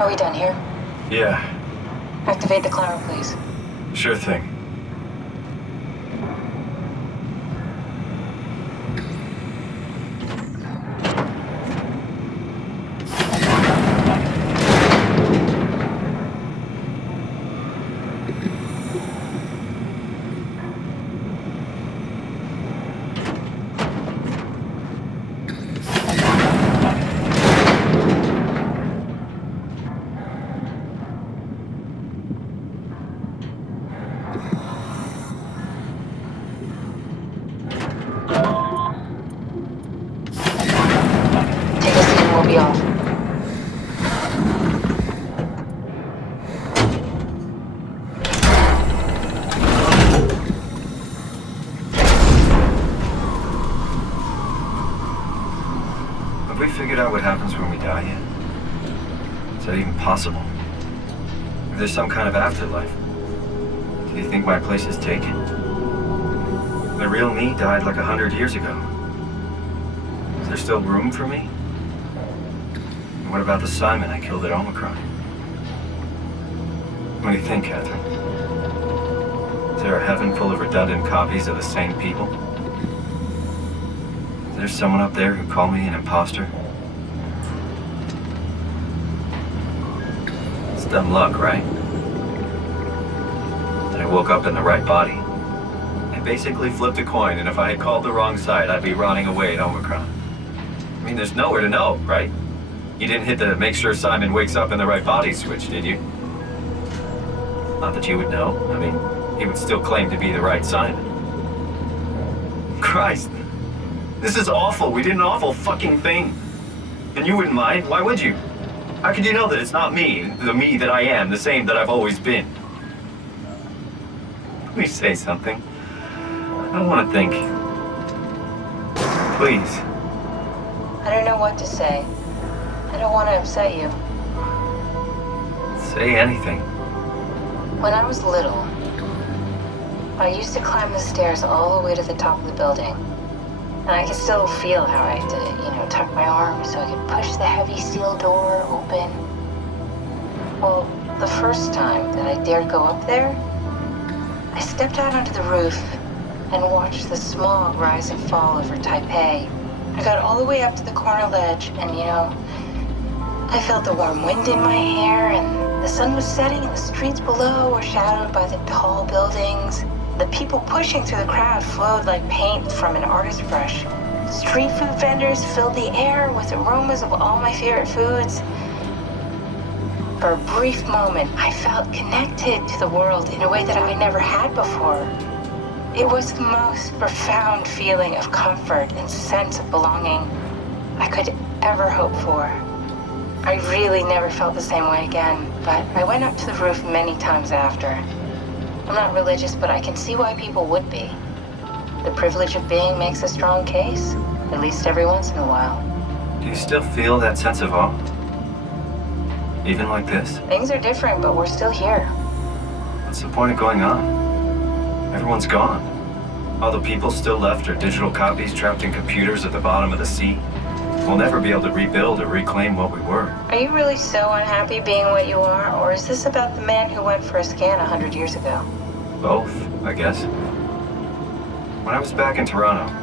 Are we done here? Yeah, Activate the climber, please. sure thing. Take a seat and we'll be off. Have we figured out what happens when we die yet? Is that even possible? If there's some kind of afterlife, do you think my place is taken? The real me died like 100 years ago. Is there still room for me? And what about the Simon I killed at Omicron? What do you think, Catherine? Is there a heaven full of redundant copies of the same people? Is there someone up there who called me an imposter? It's dumb luck, right? That I woke up in the right body. I basically flipped a coin, and if I had called the wrong side, I'd be rotting away at Omicron. I mean, there's nowhere to know, right? You didn't hit the make sure Simon wakes up in the right body switch, did you? Not that you would know. I mean, he would still claim to be the right Simon. Christ. This is awful. We did an awful fucking thing. And you wouldn't mind? Why would you? How could you know that it's not me, the me that I am, the same that I've always been? Please say something. I don't want to think. Please. I don't know what to say. I don't want to upset you. Say anything. When I was little, I used to climb the stairs all the way to the top of the building. And I could still feel how I had to, tuck my arm so I could push the heavy steel door open. Well, the first time that I dared go up there, I stepped out onto the roof and watched the smog rise and fall over Taipei. I got all the way up to the corner ledge and, I felt the warm wind in my hair and the sun was setting and the streets below were shadowed by the tall buildings. The people pushing through the crowd flowed like paint from an artist's brush. Street food vendors filled the air with aromas of all my favorite foods. For a brief moment, I felt connected to the world in a way that I never had before. It was the most profound feeling of comfort and sense of belonging I could ever hope for. I really never felt the same way again, but I went up to the roof many times after. I'm not religious, but I can see why people would be. The privilege of being makes a strong case, at least every once in a while. Do you still feel that sense of awe? Even like this? Things are different, but we're still here. What's the point of going on? Everyone's gone. All the people still left are digital copies trapped in computers at the bottom of the sea. We'll never be able to rebuild or reclaim what we were. Are you really so unhappy being what you are, or is this about the man who went for a scan 100 years ago? Both, I guess. When I was back in Toronto,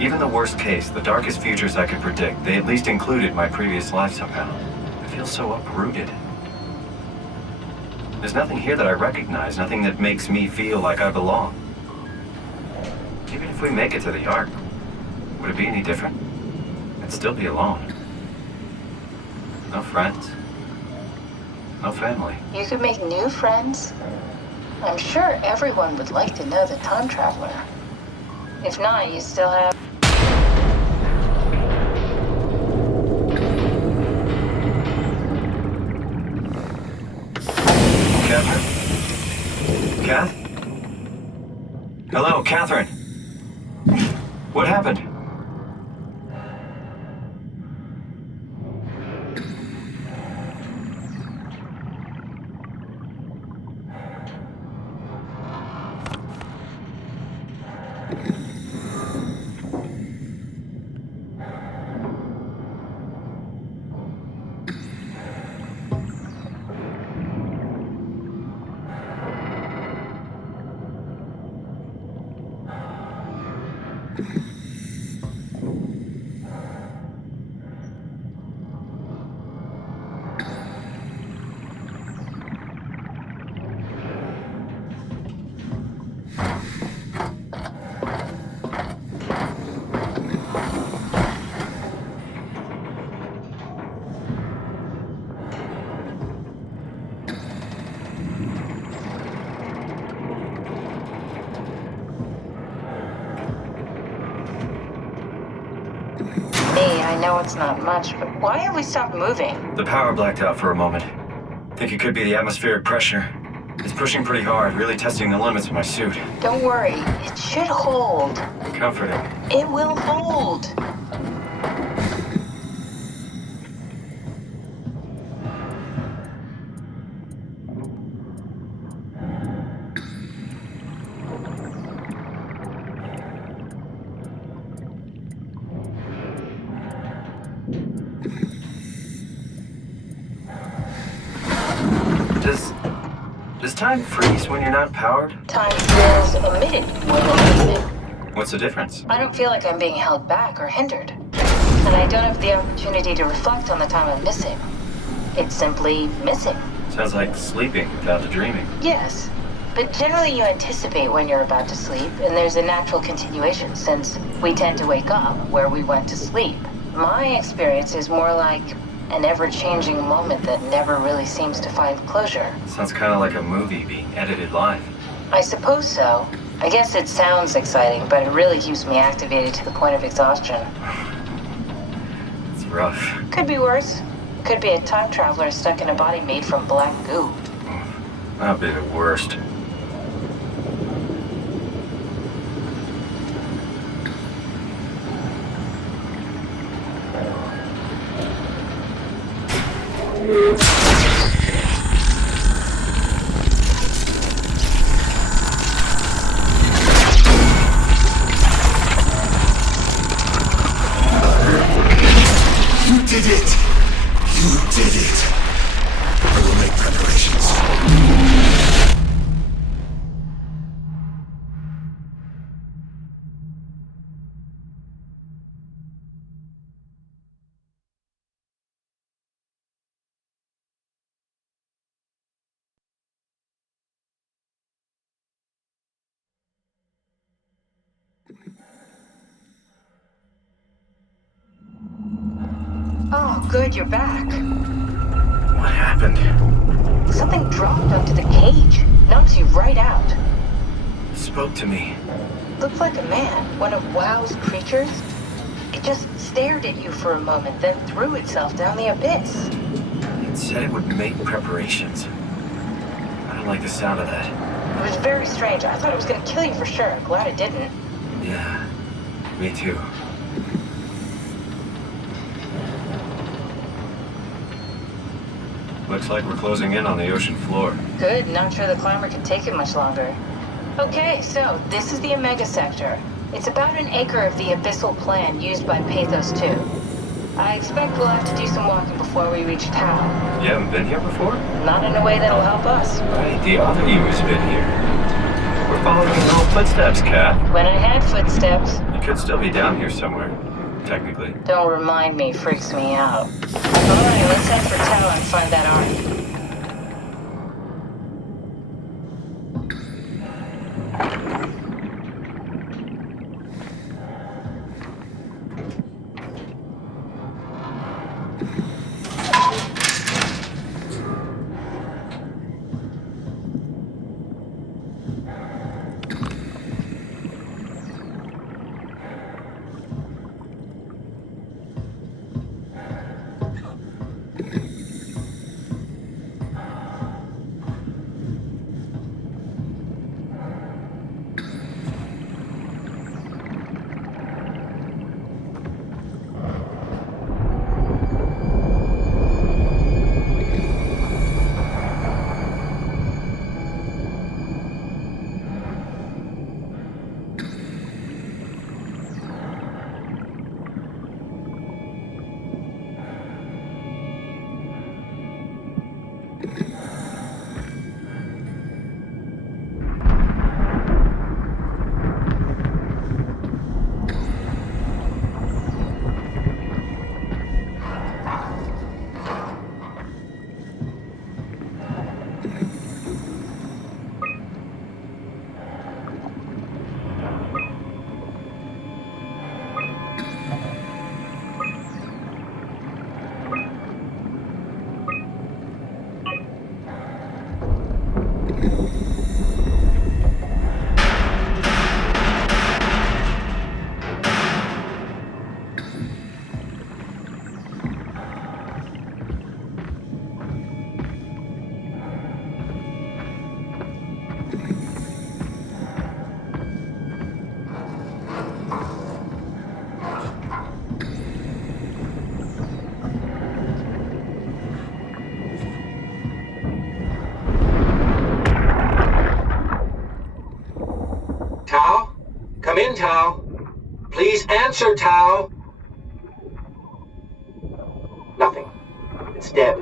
even the worst case, the darkest futures I could predict, they at least included my previous life somehow. I feel so uprooted. There's nothing here that I recognize, nothing that makes me feel like I belong. Even if we make it to the Ark, would it be any different? I'd still be alone. No friends. No family. You could make new friends. I'm sure everyone would like to know the time traveler. If not, you still have... Catherine? Kath? Hello, Catherine. What happened? I know it's not much, but why have we stopped moving? The power blacked out for a moment. Think it could be the atmospheric pressure. It's pushing pretty hard, really testing the limits of my suit. Don't worry, it should hold. Comforting. It will hold. Does time freeze when you're not powered? Time feels omitted when we're moving. What's the difference? I don't feel like I'm being held back or hindered. And I don't have the opportunity to reflect on the time I'm missing. It's simply missing. Sounds like sleeping without the dreaming. Yes. But generally you anticipate when you're about to sleep, and there's a natural continuation since we tend to wake up where we went to sleep. My experience is more like an ever-changing moment that never really seems to find closure. Sounds kind of like a movie being edited live. I suppose so. I guess it sounds exciting, but it really keeps me activated to the point of exhaustion. It's rough. Could be worse. Could be a time traveler stuck in a body made from black goo. That'd be the worst. Oh, good, you're back. What happened? Something dropped onto the cage. Knocks you right out. It spoke to me. Looked like a man, one of WoW's creatures. It just stared at you for a moment, then threw itself down the abyss. It said it would make preparations. I don't like the sound of that. It was very strange. I thought it was going to kill you for sure. Glad it didn't. Yeah, me too. Looks like we're closing in on the ocean floor. Good, not sure the climber can take it much longer. Okay, so this is the Omega Sector. It's about an acre of the abyssal plan used by Pathos 2. I expect we'll have to do some walking before we reach town. You haven't been here before? Not in a way that'll help us. Right, the other you has been here. We're following your little footsteps, Kat. When I had footsteps. You could still be down here somewhere, technically. Don't remind me, freaks me out. Alright, let's head for town and find that ark. Tao? Come in, Tao. Please answer, Tao. Nothing. It's dead.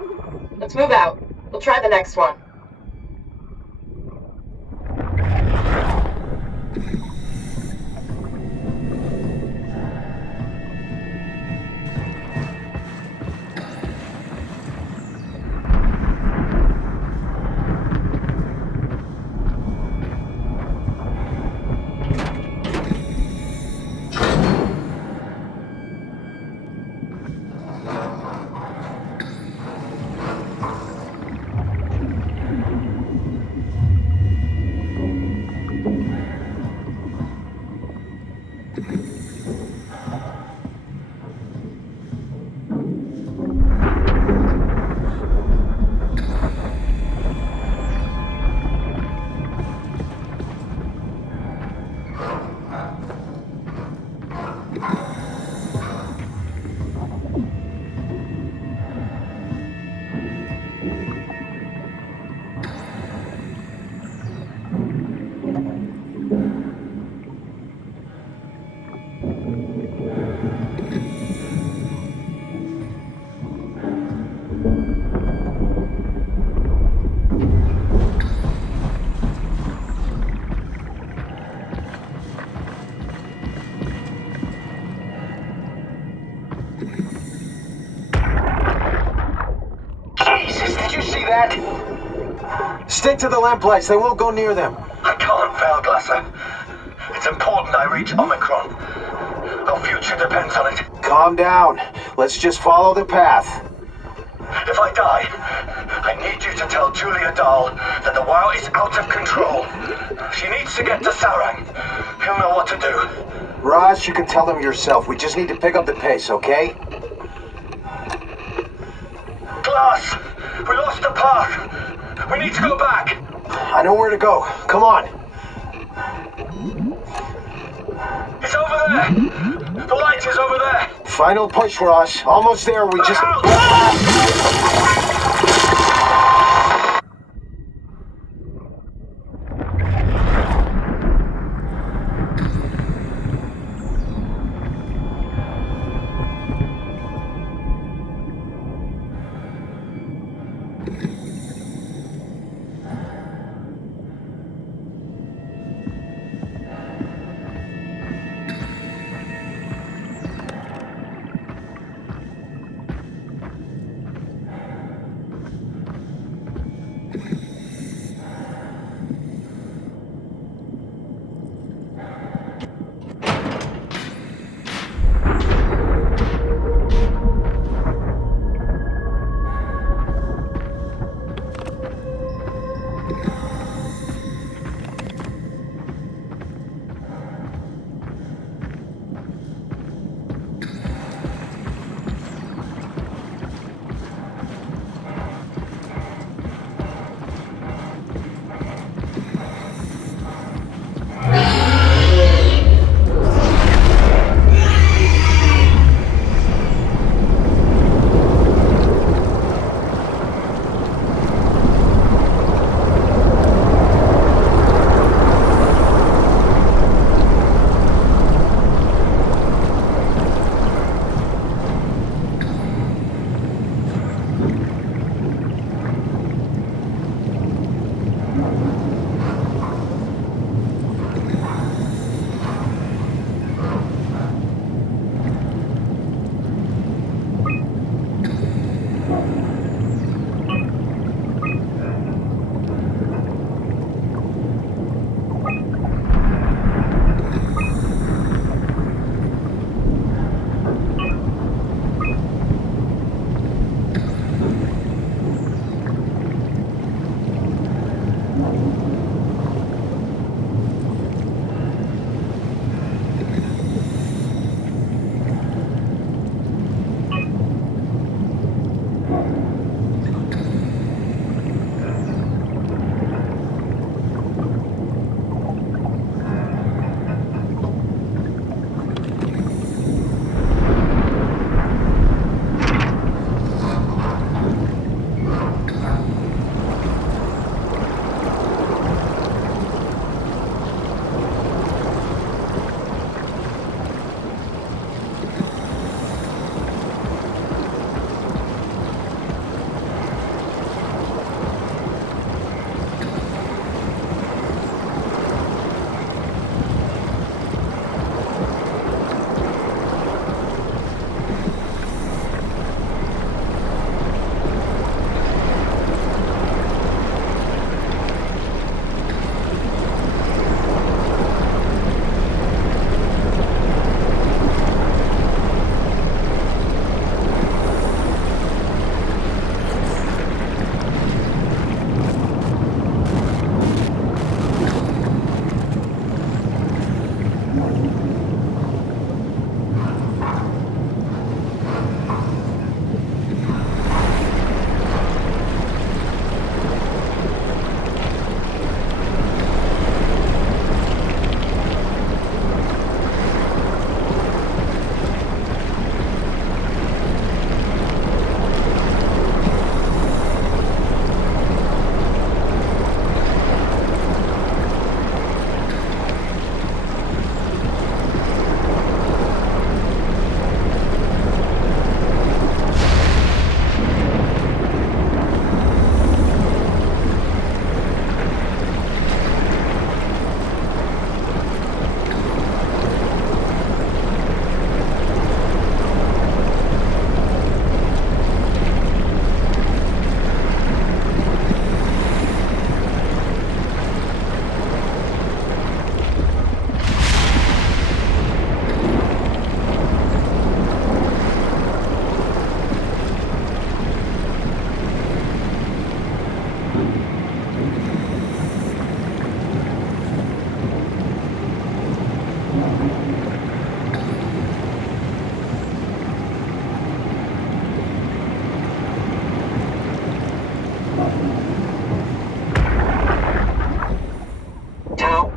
Let's move out. We'll try the next one. Stick to the lamplights, they won't go near them. I can't, Failglasser. It's important I reach Omicron. Our future depends on it. Calm down. Let's just follow the path. If I die, I need you to tell Julia Dahl that the WoW is out of control. She needs to get to Sarang. He'll know what to do. Raj, you can tell them yourself. We just need to pick up the pace, okay? Glass! We lost the path! We need to go back! I know where to go. Come on. It's over there! The light is over there! Final push, Raj. Almost there. We just...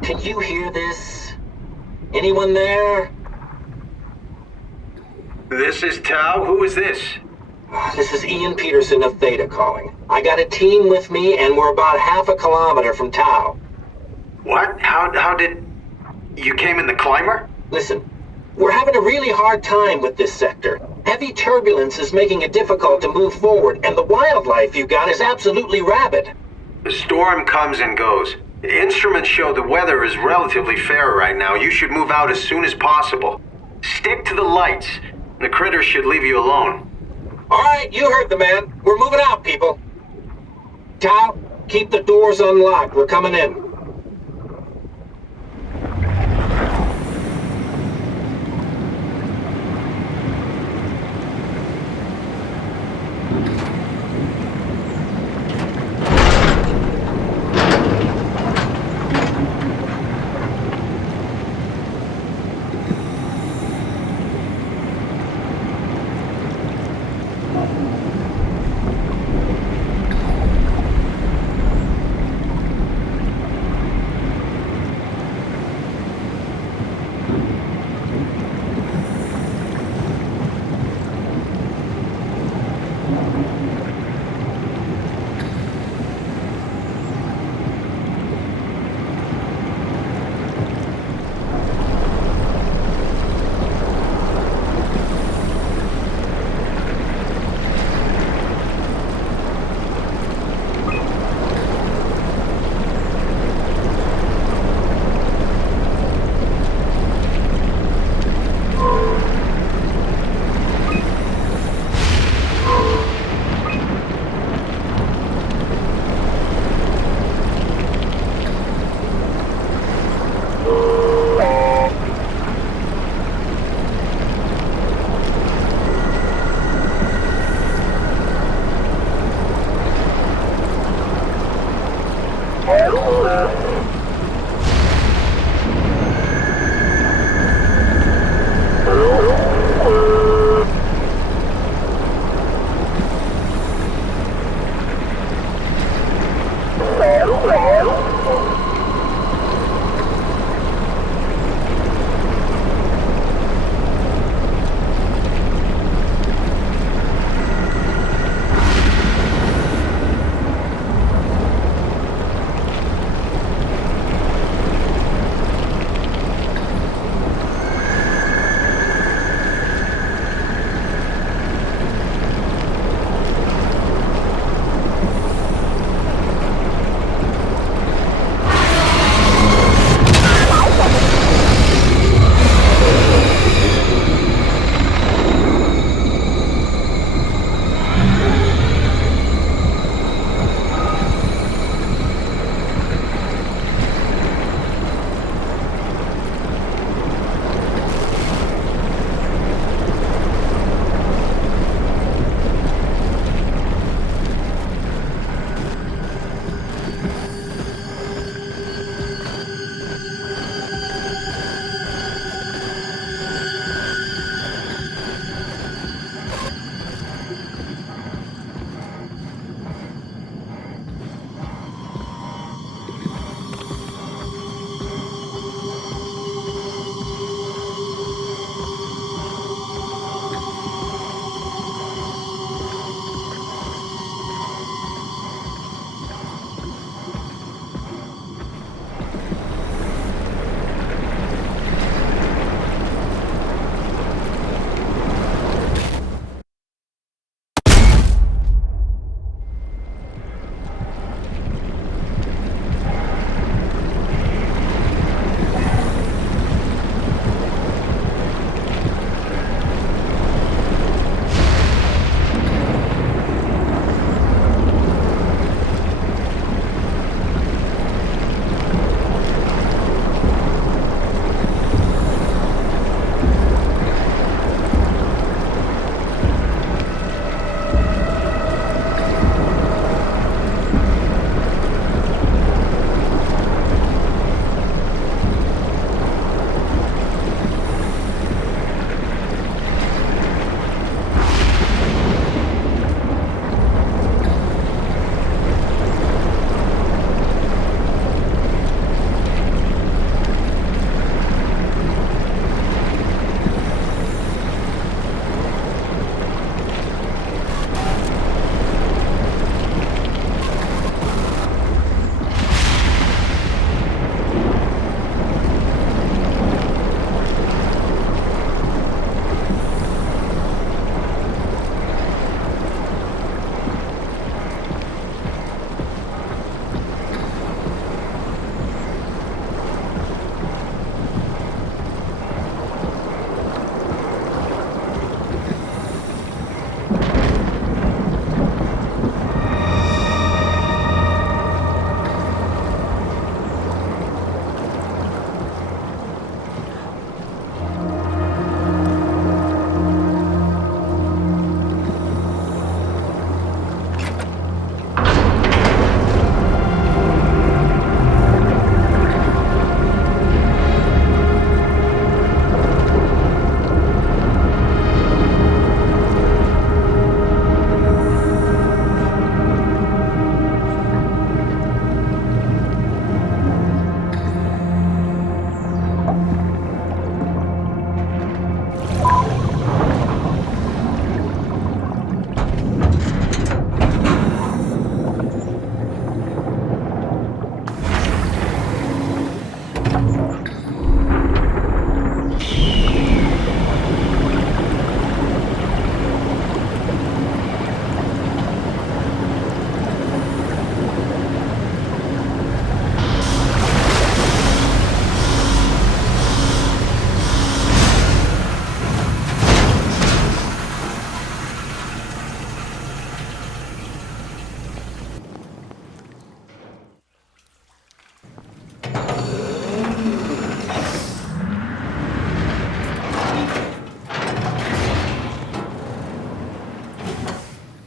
Can you hear this? Anyone there? This is Tau. Who is this? This is Ian Peterson of Theta calling. I got a team with me and we're about half a kilometer from Tau. What? How did... You came in the climber? Listen, we're having a really hard time with this sector. Heavy turbulence is making it difficult to move forward, and the wildlife you got is absolutely rabid. The storm comes and goes. The instruments show the weather is relatively fair right now. You should move out as soon as possible. Stick to the lights. The critters should leave you alone. All right, you heard the man. We're moving out, people. Tau, keep the doors unlocked. We're coming in.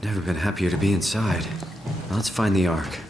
Never been happier to be inside. Let's find the Ark.